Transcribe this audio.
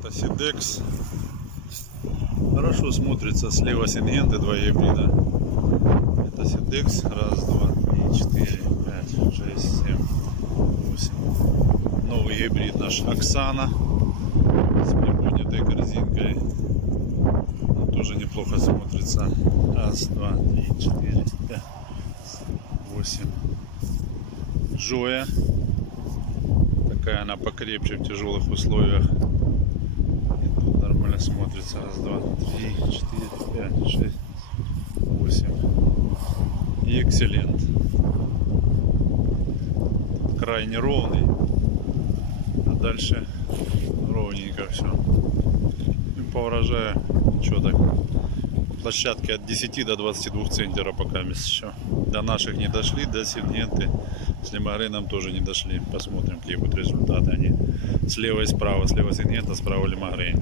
Это Сидекс. Хорошо смотрится. Слева Сингенты, два гибрида. Это Сидекс. Раз, два, три, четыре, пять, шесть, семь, восемь. Новый гибрид наш Оксана с приподнятой корзинкой. Он тоже неплохо смотрится. Раз, два, три, четыре, пять, восемь. Джоя. Такая она покрепче в тяжелых условиях. И тут нормально смотрится. Раз, два, три, четыре, пять, шесть, восемь. И Экселент. Крайне ровный. А дальше ровненько все. И по урожаю что так. Площадки от 10 до 22 центнеров пока еще. До наших не дошли, до Сингенты с Лимагрейном тоже не дошли. Посмотрим, какие будут результаты. Они слева и справа. Слева Сингента, справа Лимагрейн.